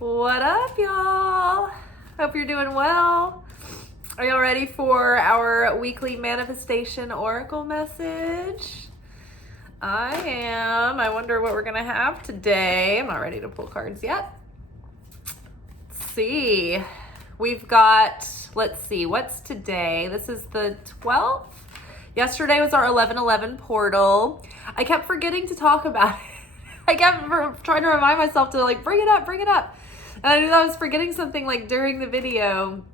What up, y'all? Hope you're doing well. Are y'all ready for our weekly manifestation oracle message? I am. I wonder what we're going to have today. I'm not ready to pull cards yet. Let's see. We've got, let's see, what's today? This is the 12th. Yesterday was our 11/11 portal. I kept forgetting to talk about it. I kept trying to remind myself to bring it up. And I knew that I was forgetting something during the video.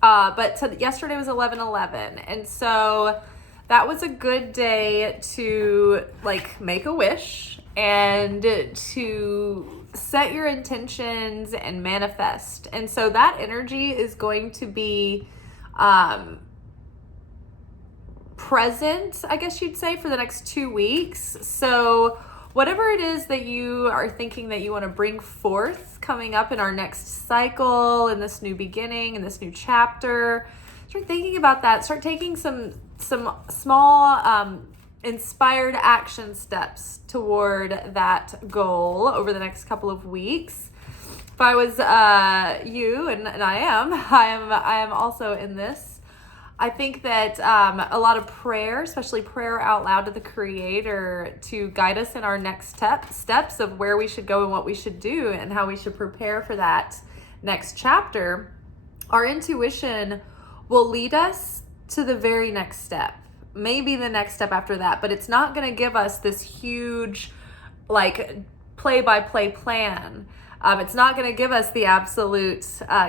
But yesterday was 11/11. And so that was a good day to make a wish and to set your intentions and manifest. And so that energy is going to be present, I guess you'd say, for the next 2 weeks. So whatever it is that you are thinking that you want to bring forth coming up in our next cycle, in this new beginning, in this new chapter, start thinking about that. Start taking some small inspired action steps toward that goal over the next couple of weeks. If I was you, and I am also in this, I think that a lot of prayer, especially prayer out loud to the Creator, to guide us in our next steps of where we should go and what we should do and how we should prepare for that next chapter. Our intuition will lead us to the very next step, maybe the next step after that, but it's not going to give us this huge play-by-play plan. It's not going to give us the absolute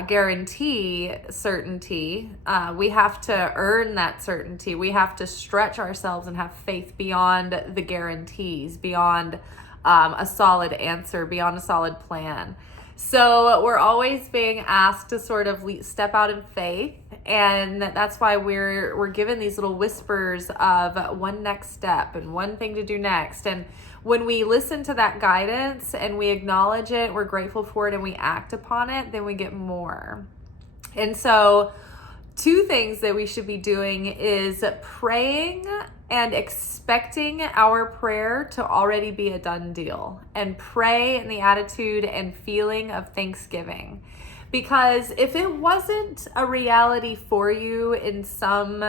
guarantee certainty. We have to earn that certainty. We have to stretch ourselves and have faith beyond the guarantees, beyond a solid answer, beyond a solid plan. So we're always being asked to sort of step out in faith, and that's why we're given these little whispers of one next step and one thing to do next. And when we listen to that guidance and we acknowledge it, we're grateful for it, and we act upon it, then we get more. And so 2 things that we should be doing is praying and expecting our prayer to already be a done deal, and pray in the attitude and feeling of thanksgiving. Because if it wasn't a reality for you in some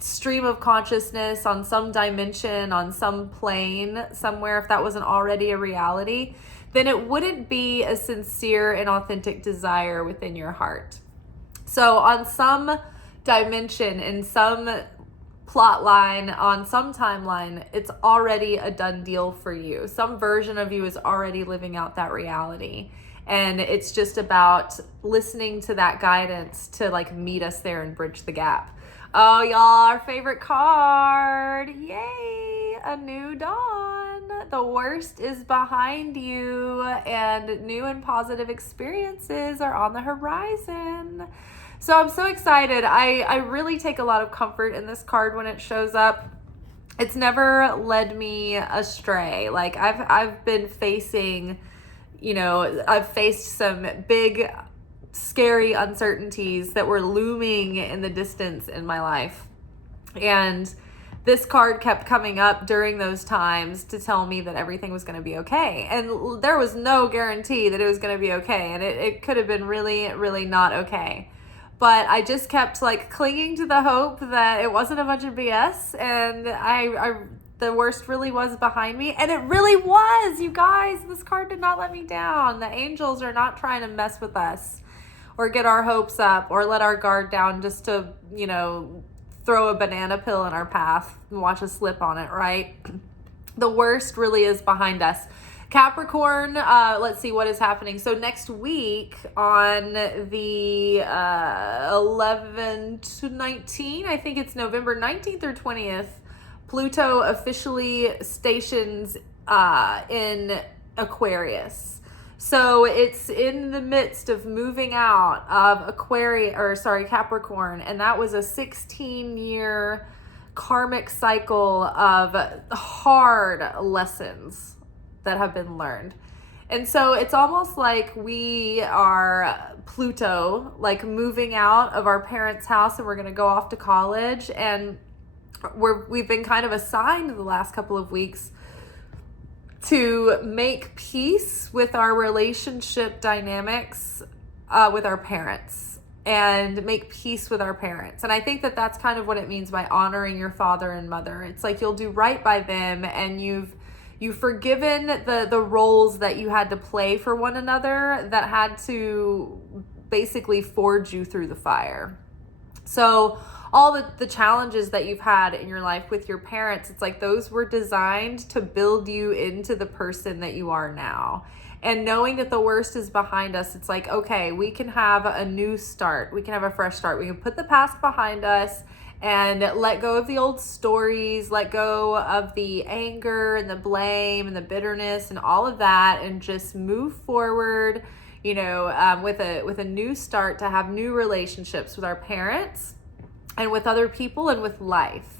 stream of consciousness, on some dimension, on some plane somewhere, if that wasn't already a reality, then it wouldn't be a sincere and authentic desire within your heart. So on some dimension, in some plot line, on some timeline, it's already a done deal for you. Some version of you is already living out that reality. And it's just about listening to that guidance to meet us there and bridge the gap. Oh, y'all, our favorite card. Yay, a new dawn. The worst is behind you, and new and positive experiences are on the horizon. So I'm so excited. I really take a lot of comfort in this card when it shows up. It's never led me astray. I've been facing, I've faced some big, scary uncertainties that were looming in the distance in my life. And this card kept coming up during those times to tell me that everything was going to be okay. And there was no guarantee that it was going to be okay. And it could have been really, really not okay. But I just kept clinging to the hope that it wasn't a bunch of BS. And the worst really was behind me. And it really was, you guys. This card did not let me down. The angels are not trying to mess with us or get our hopes up or let our guard down just to, throw a banana peel in our path and watch us slip on it, right? The worst really is behind us. Capricorn, let's see what is happening. So next week on the 11 to 19, I think it's November 19th or 20th, Pluto officially stations in Aquarius. So it's in the midst of moving out of Capricorn, and that was a 16-year karmic cycle of hard lessons that have been learned. And so it's almost like we are Pluto, moving out of our parents' house, and we're going to go off to college, and we've been kind of assigned the last couple of weeks to make peace with our relationship dynamics with our parents, and make peace with our parents. And I think that that's kind of what it means by honoring your father and mother. It's like you'll do right by them, and you've forgiven the roles that you had to play for one another that had to basically forge you through the fire. So all the challenges that you've had in your life with your parents, it's like those were designed to build you into the person that you are now. And knowing that the worst is behind us, it's like, okay, we can have a new start. We can have a fresh start. We can put the past behind us and let go of the old stories, let go of the anger and the blame and the bitterness and all of that, and just move forward, with a new start, to have new relationships with our parents and with other people and with life.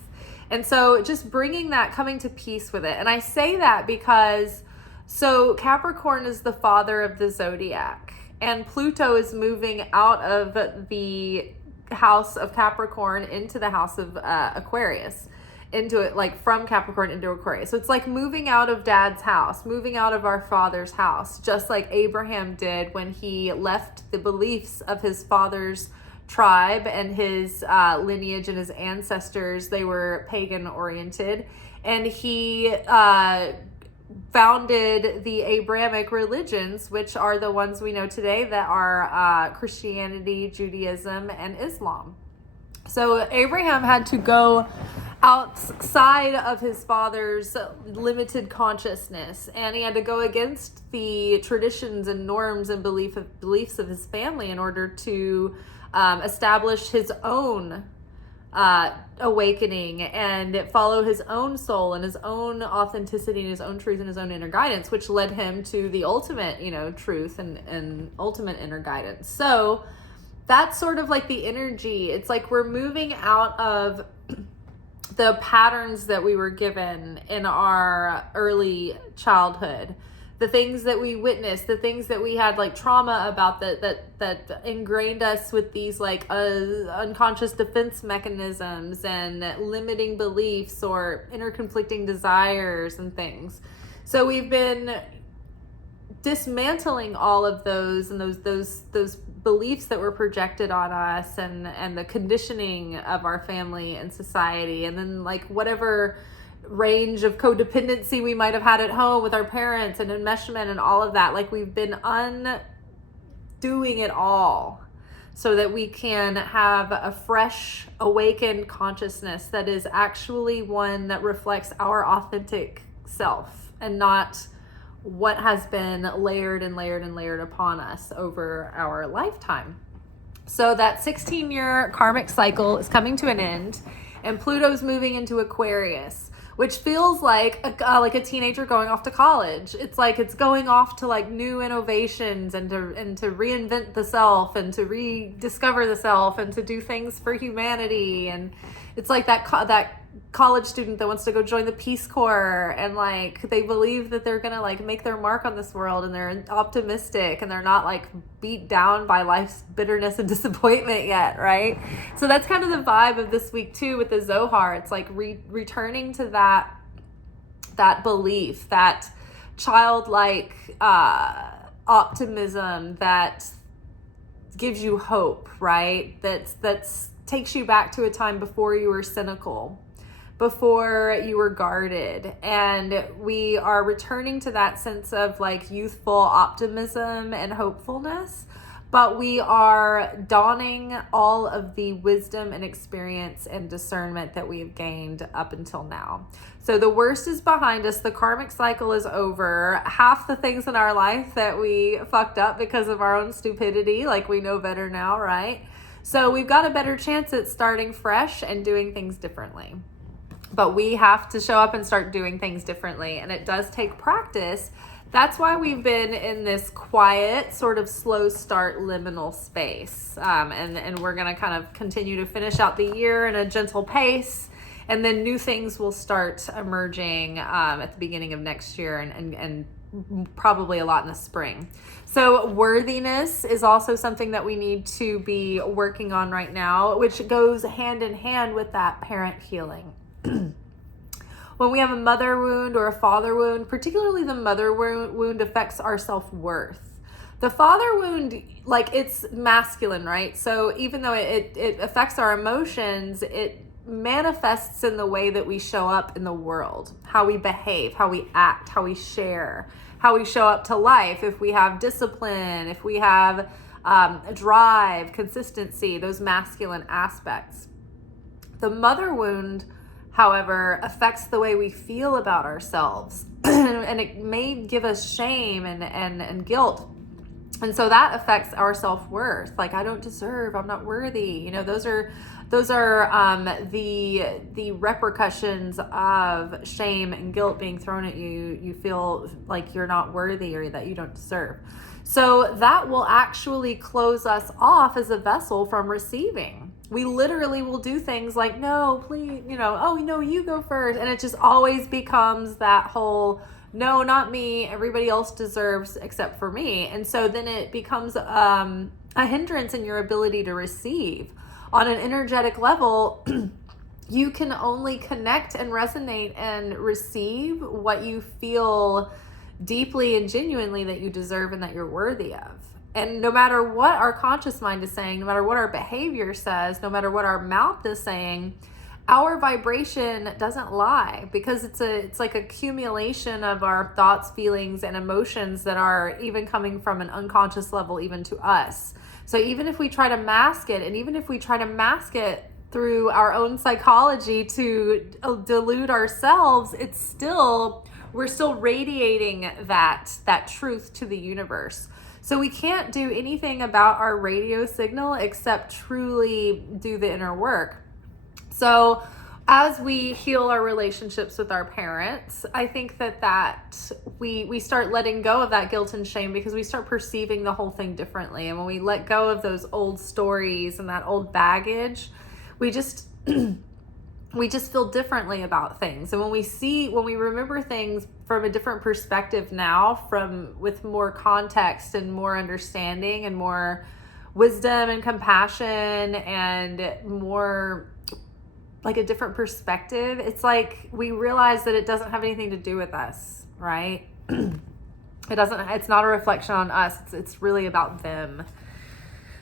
And so just bringing that, coming to peace with it. And I say that because, so Capricorn is the father of the zodiac, and Pluto is moving out of the house of Capricorn into the house of Aquarius, into it, like from Capricorn into Aquarius. So it's like moving out of dad's house, moving out of our father's house, just like Abraham did when he left the beliefs of his father's tribe and his lineage and his ancestors. They were pagan oriented, and he founded the Abrahamic religions, which are the ones we know today that are Christianity, Judaism, and Islam. So Abraham had to go outside of his father's limited consciousness, and he had to go against the traditions and norms and beliefs of his family in order to establish his own awakening and follow his own soul and his own authenticity and his own truth and his own inner guidance, which led him to the ultimate, truth and ultimate inner guidance. So that's sort of like the energy. It's like we're moving out of the patterns that we were given in our early childhood, the things that we witnessed, the things that we had like trauma about that ingrained us with these like unconscious defense mechanisms and limiting beliefs or interconflicting desires and things. So we've been dismantling all of those and those beliefs that were projected on us, and the conditioning of our family and society, and then like whatever range of codependency we might have had at home with our parents and enmeshment and all of that. Like we've been undoing it all so that we can have a fresh, awakened consciousness that is actually one that reflects our authentic self and not what has been layered and layered and layered upon us over our lifetime. So that 16-year karmic cycle is coming to an end, and Pluto's moving into Aquarius, which feels like a teenager going off to college. It's like it's going off to like new innovations and to reinvent the self and to rediscover the self and to do things for humanity. And it's like that college student that wants to go join the Peace Corps, and like they believe that they're gonna like make their mark on this world, and they're optimistic and they're not like beat down by life's bitterness and disappointment yet, right? So that's kind of the vibe of this week too with the Zohar. It's like returning to that belief, that childlike optimism that gives you hope, right? That's takes you back to a time before you were cynical, before you were guarded. And we are returning to that sense of like youthful optimism and hopefulness, but we are donning all of the wisdom and experience and discernment that we have gained up until now. So the worst is behind us. The karmic cycle is over. Half the things in our life that we fucked up because of our own stupidity, like we know better now, right? So we've got a better chance at starting fresh and doing things differently. But we have to show up and start doing things differently. And it does take practice. That's why we've been in this quiet, sort of slow start liminal space. And we're going to kind of continue to finish out the year in a gentle pace. And then new things will start emerging at the beginning of next year and probably a lot in the spring. So worthiness is also something that we need to be working on right now, which goes hand in hand with that parent healing. When we have a mother wound or a father wound, particularly the mother wound affects our self-worth. The father wound, like, it's masculine, right? So even though it affects our emotions, it manifests in the way that we show up in the world, how we behave, how we act, how we share, how we show up to life. If we have discipline, if we have drive, consistency, those masculine aspects. The mother wound, however, affects the way we feel about ourselves. And it may give us shame and guilt. And so that affects our self-worth. Like, I don't deserve, I'm not worthy. You know, those are the repercussions of shame and guilt being thrown at you. You feel like you're not worthy or that you don't deserve. So that will actually close us off as a vessel from receiving. We literally will do things like, no, please, you know, oh, no, you go first. And it just always becomes that whole, no, not me. Everybody else deserves except for me. And so then it becomes a hindrance in your ability to receive. On an energetic level, you can only connect and resonate and receive what you feel deeply and genuinely that you deserve and that you're worthy of. And no matter what our conscious mind is saying, no matter what our behavior says, no matter what our mouth is saying, our vibration doesn't lie, because it's like accumulation of our thoughts, feelings, and emotions that are even coming from an unconscious level, even to us. So even if we try to mask it, and even if we try to mask it through our own psychology to delude ourselves, we're still radiating that truth to the universe. So we can't do anything about our radio signal except truly do the inner work. So as we heal our relationships with our parents, I think that we start letting go of that guilt and shame, because we start perceiving the whole thing differently. And when we let go of those old stories and that old baggage, we just feel differently about things. And when we remember things from a different perspective now, with more context and more understanding and more wisdom and compassion and more like a different perspective, it's like we realize that it doesn't have anything to do with us, right? It's not a reflection on us. It's really about them.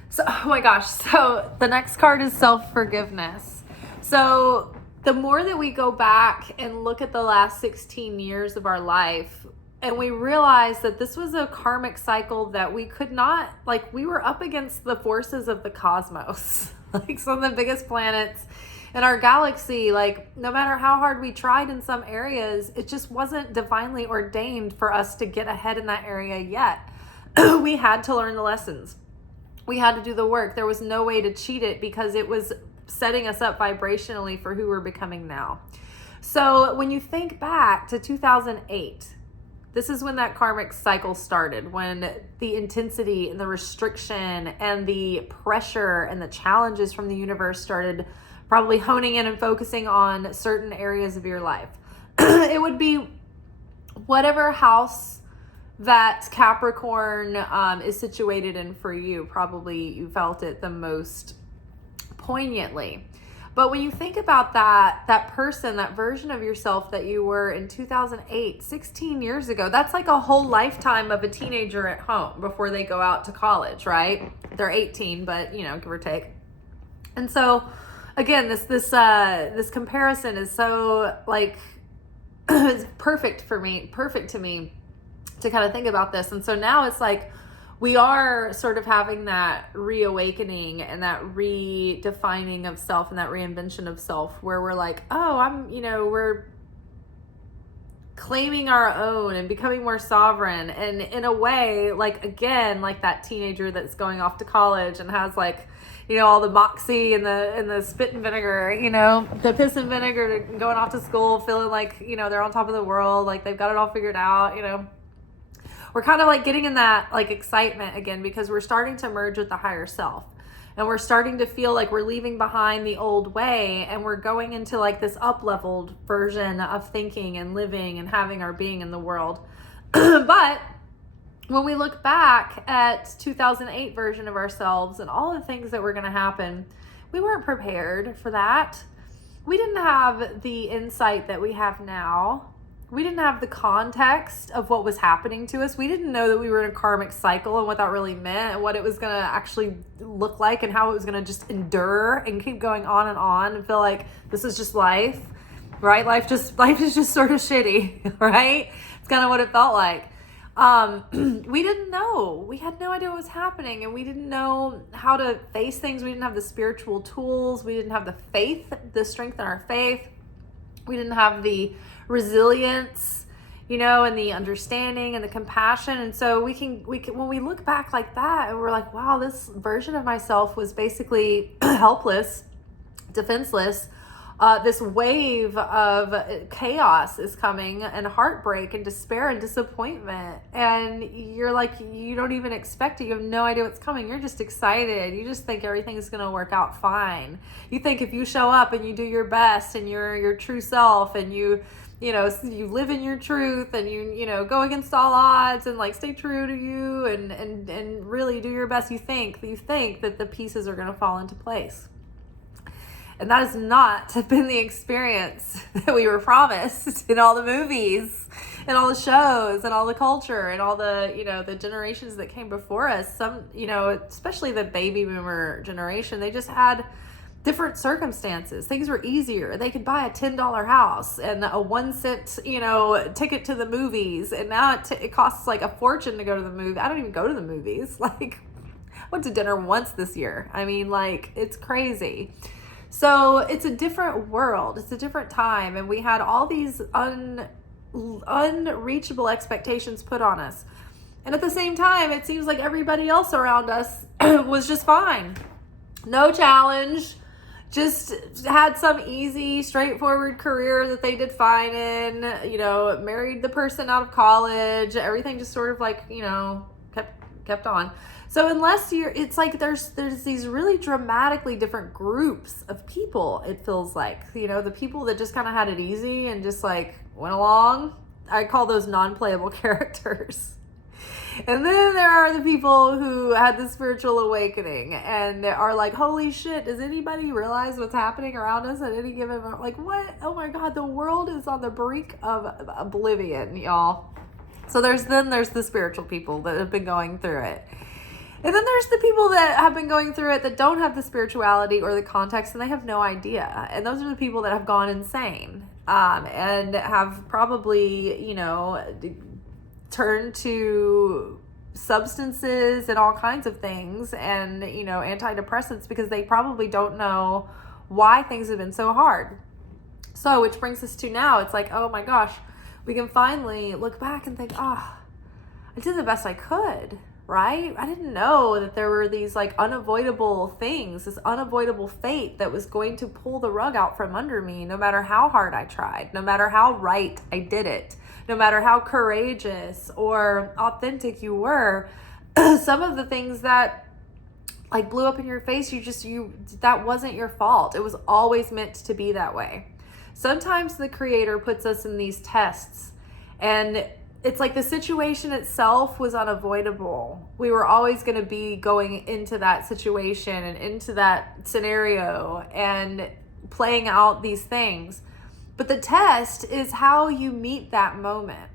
So, oh my gosh. So the next card is self-forgiveness. So the more that we go back and look at the last 16 years of our life, and we realize that this was a karmic cycle that we could not, like, we were up against the forces of the cosmos, like some of the biggest planets in our galaxy. Like, no matter how hard we tried in some areas, it just wasn't divinely ordained for us to get ahead in that area yet. We had to learn the lessons. We had to do the work. There was no way to cheat it, because it was setting us up vibrationally for who we're becoming now. So when you think back to 2008, this is when that karmic cycle started, when the intensity and the restriction and the pressure and the challenges from the universe started probably honing in and focusing on certain areas of your life. It would be whatever house that Capricorn is situated in for you. Probably you felt it the most poignantly. But when you think about that person, that version of yourself that you were in 2008, 16 years ago, that's like a whole lifetime of a teenager at home before they go out to college, right? They're 18, but give or take. And so again, this comparison is so like it's perfect to me to kind of think about this. And so now it's like we are sort of having that reawakening and that redefining of self and that reinvention of self, where we're like, oh, we're claiming our own and becoming more sovereign. And in a way, like, again, like that teenager that's going off to college and has like, all the moxie and the spit and vinegar, the piss and vinegar, going off to school, feeling like, they're on top of the world, like they've got it all figured out, We're kind of like getting in that like excitement again, because we're starting to merge with the higher self, and we're starting to feel like we're leaving behind the old way, and we're going into like this up-leveled version of thinking and living and having our being in the world. But when we look back at 2008 version of ourselves and all the things that were going to happen, we weren't prepared for that. we didn't have the insight that we have now. We didn't have the context of what was happening to us. We didn't know that we were in a karmic cycle and what that really meant and what it was going to actually look like and how it was going to just endure and keep going on and feel like this is just life, right? Life is just sort of shitty, right? It's kind of what it felt like. We didn't know. We had no idea what was happening, and we didn't know how to face things. We didn't have the spiritual tools. We didn't have the faith, the strength in our faith. We didn't have the resilience, and the understanding and the compassion. And so we can when we look back like that and we're like, wow, this version of myself was basically helpless, defenseless. This wave of chaos is coming, and heartbreak and despair and disappointment. And you're like, you don't even expect it. You have no idea what's coming. You're just excited. You just think everything's going to work out fine. You think if you show up and you do your best and you're your true self and you live in your truth and you go against all odds and like stay true to you and really do your best, you think that the pieces are going to fall into place. And that has not been the experience that we were promised in all the movies and all the shows and all the culture and all the, the generations that came before us. Some, especially the baby boomer generation, they just had different circumstances. Things were easier. They could buy a $10 house and a 1 cent, ticket to the movies. And now it costs like a fortune to go to the movie. I don't even go to the movies. Like, I went to dinner once this year. I mean, like, it's crazy. So it's a different world. It's a different time. And we had all these unreachable expectations put on us. And at the same time, it seems like everybody else around us was just fine. No challenge. Just had some easy, straightforward career that they did fine in. Married the person out of college. Everything just sort of like, kept on. So unless it's like there's these really dramatically different groups of people, it feels like, the people that just kind of had it easy and just like went along. I call those non-playable characters. And then there are the people who had the spiritual awakening and are like, holy shit, does anybody realize what's happening around us at any given moment? Like, what? Oh my God, the world is on the brink of oblivion, y'all. So there's the spiritual people that have been going through it. And then there's the people that have been going through it that don't have the spirituality or the context, and they have no idea. And those are the people that have gone insane and have probably, turned to substances and all kinds of things and, antidepressants because they probably don't know why things have been so hard. So, which brings us to now, it's like, oh my gosh, we can finally look back and think, I did the best I could. Right? I didn't know that there were these like unavoidable things, this unavoidable fate that was going to pull the rug out from under me no matter how hard I tried, no matter how right I did it, no matter how courageous or authentic you were. Some of the things that like blew up in your face, that wasn't your fault. It was always meant to be that way. Sometimes the Creator puts us in these tests and it's like the situation itself was unavoidable. We were always going to be going into that situation and into that scenario and playing out these things. But the test is how you meet that moment.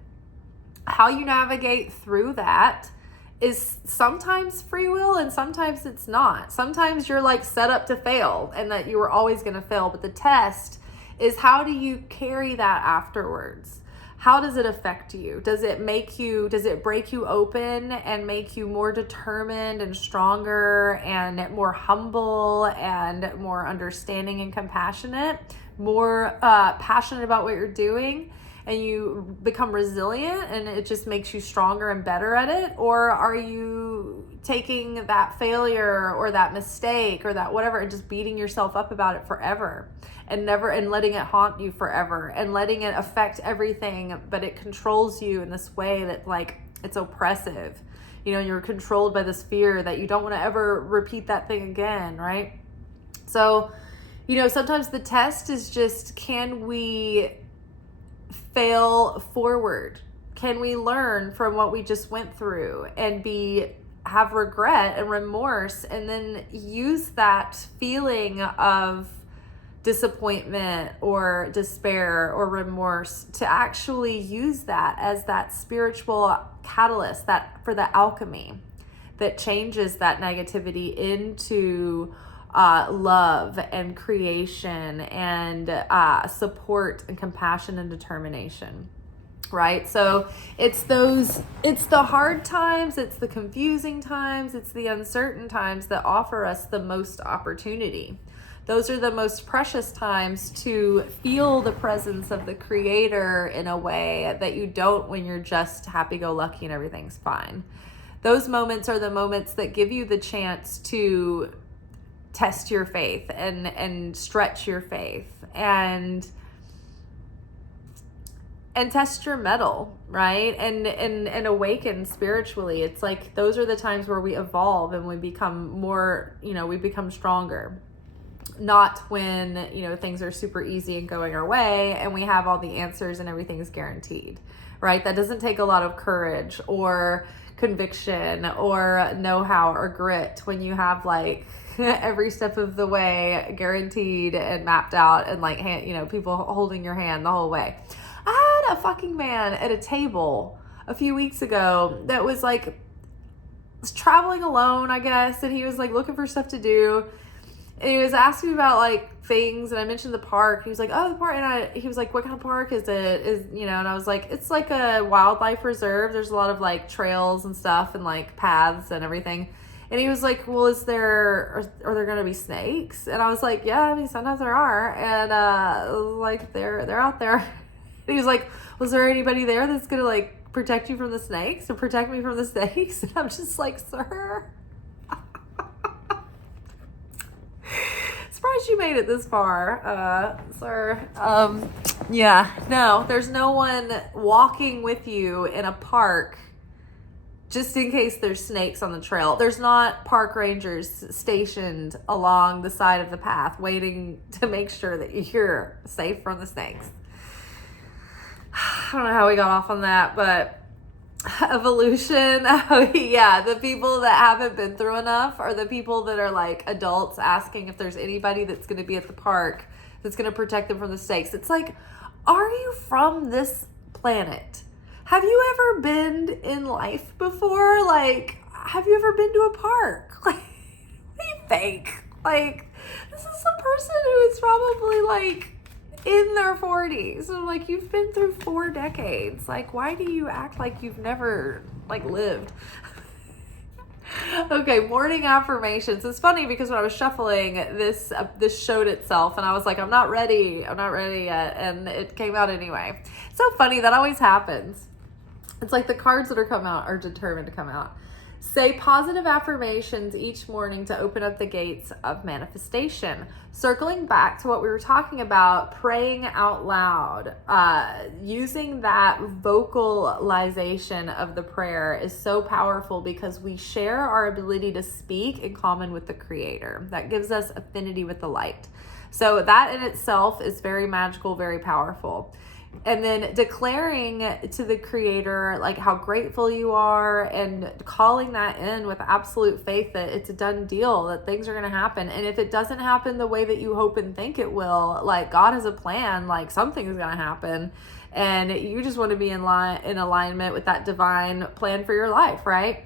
How you navigate through that is sometimes free will and sometimes it's not. Sometimes you're like set up to fail and that you were always going to fail. But the test is how do you carry that afterwards? How does it affect you? Does it break you open and make you more determined and stronger and more humble and more understanding and compassionate, more passionate about what you're doing, and you become resilient and it just makes you stronger and better at it? Or are you taking that failure or that mistake or that whatever and just beating yourself up about it forever? And letting it haunt you forever and letting it affect everything, but it controls you in this way that like it's oppressive. You're controlled by this fear that you don't want to ever repeat that thing again, right? So, sometimes the test is just, can we fail forward? Can we learn from what we just went through and have regret and remorse and then use that feeling of disappointment or despair or remorse, to actually use that as that spiritual catalyst, that for the alchemy that changes that negativity into love and creation and support and compassion and determination. Right? So it's the hard times, it's the confusing times, it's the uncertain times that offer us the most opportunity. Those are the most precious times to feel the presence of the Creator in a way that you don't when you're just happy-go-lucky and everything's fine. Those moments are the moments that give you the chance to test your faith and stretch your faith and test your mettle, right? And awaken spiritually. It's like those are the times where we evolve and we become more, we become stronger. Not when, things are super easy and going our way and we have all the answers and everything's guaranteed, right? That doesn't take a lot of courage or conviction or know-how or grit when you have like every step of the way guaranteed and mapped out and like, people holding your hand the whole way. I had a fucking man at a table a few weeks ago that was like traveling alone, I guess, and he was like looking for stuff to do. And he was asking me about like things, and I mentioned the park. He was like, "Oh, the park," and he was like, "What kind of park is it?" And I was like, "It's like a wildlife reserve. There's a lot of like trails and stuff, and like paths and everything." And he was like, "Well, are there gonna be snakes?" And I was like, "Yeah, I mean, sometimes there are." And like they're out there. And he was like, "Was there anybody there that's gonna like protect you from the snakes or protect me from the snakes?" And I'm just like, "Sir, surprised you made it this far, sir." Yeah, no, there's no one walking with you in a park just in case there's snakes on the trail. There's not park rangers stationed along the side of the path waiting to make sure that you're safe from the snakes. I don't know how we got off on that, but evolution. Oh, yeah, the people that haven't been through enough are the people that are like adults asking if there's anybody that's going to be at the park that's going to protect them from the snakes. It's like, are you from this planet? Have you ever been in life before? Like, have you ever been to a park? Like, what do you think? Like, this is a person who is probably like in their 40s. So like, you've been through 4 decades. Like, why do you act like you've never like lived? Okay, morning affirmations. It's funny because when I was shuffling, this showed itself and I was like, I'm not ready yet, and it came out anyway. It's so funny, that always happens. It's like the cards that are come out are determined to come out. Say positive affirmations each morning to open up the gates of manifestation. Circling back to what we were talking about, praying out loud, using that vocalization of the prayer is so powerful because we share our ability to speak in common with the Creator. That gives us affinity with the light. So that in itself is very magical, very powerful. And then declaring to the Creator like how grateful you are and calling that in with absolute faith that it's a done deal, that things are going to happen. And if it doesn't happen the way that you hope and think it will, like God has a plan, like something is going to happen. And you just want to be in alignment with that divine plan for your life, right?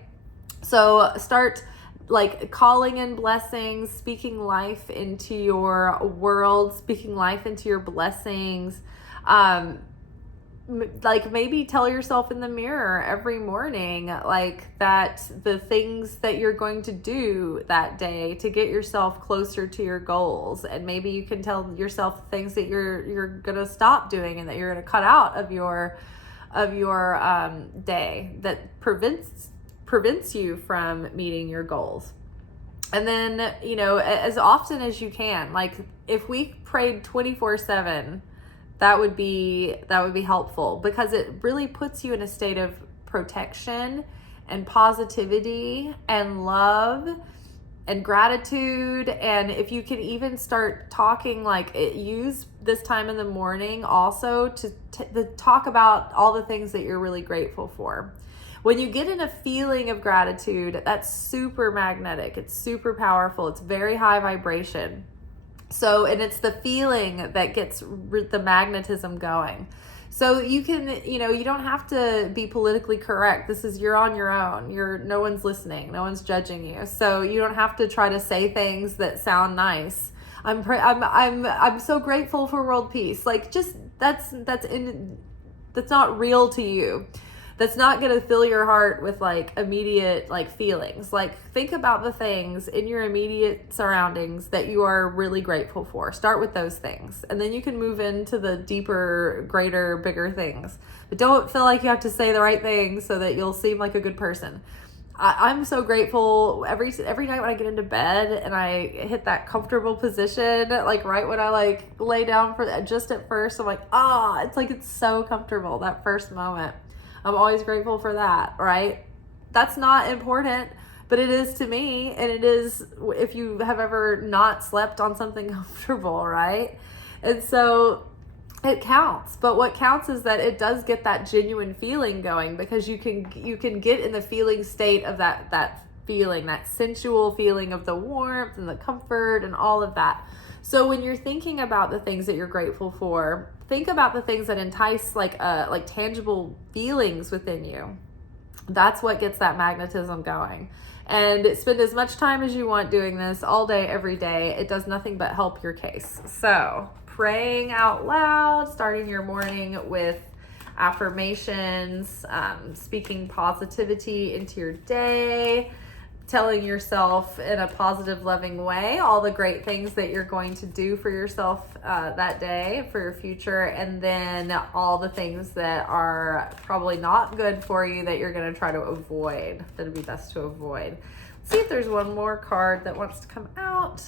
So start like calling in blessings, speaking life into your world, speaking life into your blessings. Like maybe tell yourself in the mirror every morning, like that the things that you're going to do that day to get yourself closer to your goals. And maybe you can tell yourself things that you're going to stop doing and that you're going to cut out of your day that prevents you from meeting your goals. And then, as often as you can, like if we prayed 24/7, that would be helpful because it really puts you in a state of protection and positivity and love and gratitude. And if you can even start talking, like use this time in the morning also to talk about all the things that you're really grateful for. When you get in a feeling of gratitude, that's super magnetic. It's super powerful. It's very high vibration. So, and it's the feeling that gets the magnetism going. So you can, you don't have to be politically correct. You're on your own. No one's listening. No one's judging you. So you don't have to try to say things that sound nice. I'm so grateful for world peace. Like, just that's not real to you. That's not going to fill your heart with like immediate like feelings. Like, think about the things in your immediate surroundings that you are really grateful for. Start with those things, and then you can move into the deeper, greater, bigger things. But don't feel like you have to say the right things so that you'll seem like a good person. I'm so grateful every night when I get into bed and I hit that comfortable position, like right when I like lay down just at first, I'm like, it's so comfortable, that first moment. I'm always grateful for that, right? That's not important, but it is to me. And it is if you have ever not slept on something comfortable, right? And so it counts. But what counts is that it does get that genuine feeling going, because you can get in the feeling state of that feeling, that sensual feeling of the warmth and the comfort and all of that. So when you're thinking about the things that you're grateful for, think about the things that entice like tangible feelings within you. That's what gets that magnetism going. And spend as much time as you want doing this all day, every day. It does nothing but help your case. So praying out loud, starting your morning with affirmations, speaking positivity into your day, telling yourself in a positive, loving way all the great things that you're going to do for yourself that day, for your future, and then all the things that are probably not good for you that you're going to try to avoid, that would be best to avoid. Let's see if there's one more card that wants to come out.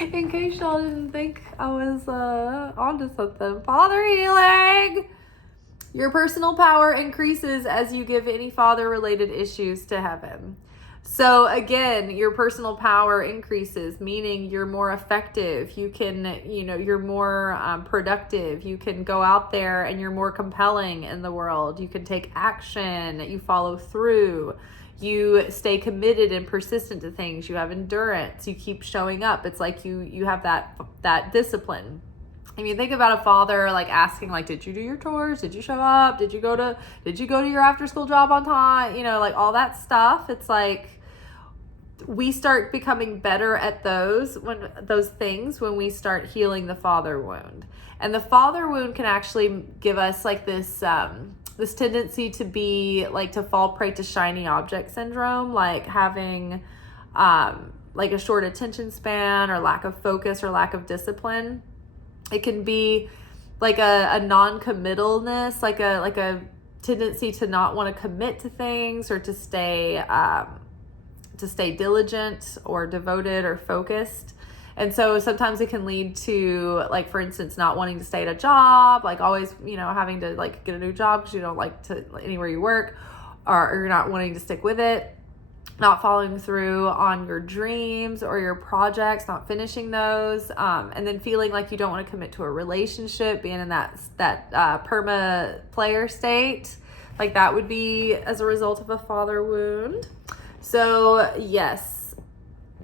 In case y'all didn't think I was onto something. Father healing! Your personal power increases as you give any father-related issues to heaven. So again, your personal power increases, meaning you're more effective. You can, you're more productive. You can go out there and you're more compelling in the world. You can take action. You follow through. You stay committed and persistent to things. You have endurance. You keep showing up. It's like you have that discipline. If you think about a father like asking, like, did you do your chores? Did you show up? Did you go to your after school job on time? Like all that stuff. It's like we start becoming better at those things when we start healing the father wound. And the father wound can actually give us like this tendency to be like to fall prey to shiny object syndrome, like having like a short attention span or lack of focus or lack of discipline. It can be like a non-committalness, like a tendency to not want to commit to things or to stay diligent or devoted or focused. And so sometimes it can lead to, like, for instance, not wanting to stay at a job, like always, having to like get a new job because you don't like to anywhere you work, or you're not wanting to stick with it. Not following through on your dreams or your projects, not finishing those, and then feeling like you don't want to commit to a relationship, being in that perma player state, like that would be as a result of a father wound. So yes,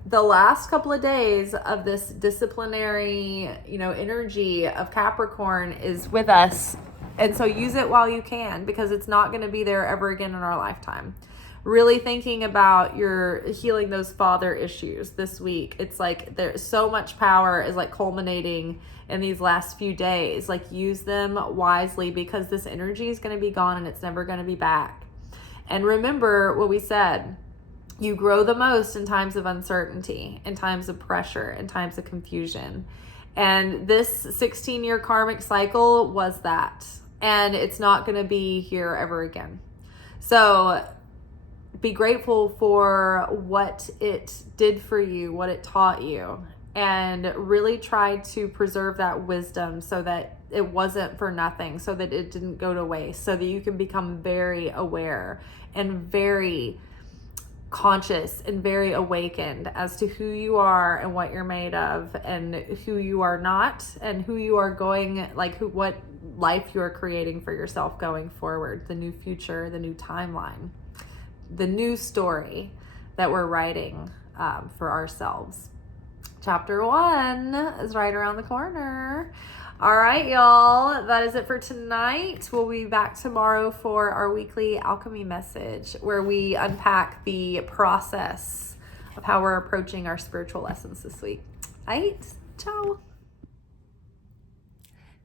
the last couple of days of this disciplinary, energy of Capricorn is with us, and so use it while you can, because it's not going to be there ever again in our lifetime. Really thinking about your healing those father issues this week. It's like there's so much power is like culminating in these last few days. Like, use them wisely, because this energy is going to be gone and it's never going to be back. And remember what we said. You grow the most in times of uncertainty, in times of pressure, in times of confusion. And this 16-year karmic cycle was that. And it's not going to be here ever again. So be grateful for what it did for you, what it taught you, and really try to preserve that wisdom so that it wasn't for nothing, so that it didn't go to waste, so that you can become very aware and very conscious and very awakened as to who you are and what you're made of, and who you are not, and who you are going, like what life you are creating for yourself going forward, the new future, the new timeline, the new story that we're writing for ourselves. Chapter 1 is right around the corner. All right, y'all. That is it for tonight. We'll be back tomorrow for our weekly alchemy message, where we unpack the process of how we're approaching our spiritual lessons this week. All right. Ciao.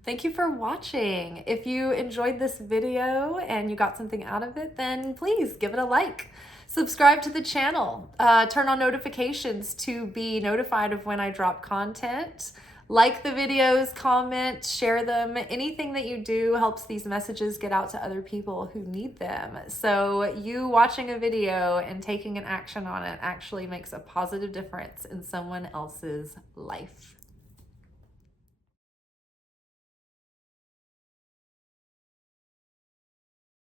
Thank you for watching. If you enjoyed this video and you got something out of it, then please give it a like. Subscribe to the channel. Turn on notifications to be notified of when I drop content. Like the videos, comment, share them. Anything that you do helps these messages get out to other people who need them. So you watching a video and taking an action on it actually makes a positive difference in someone else's life.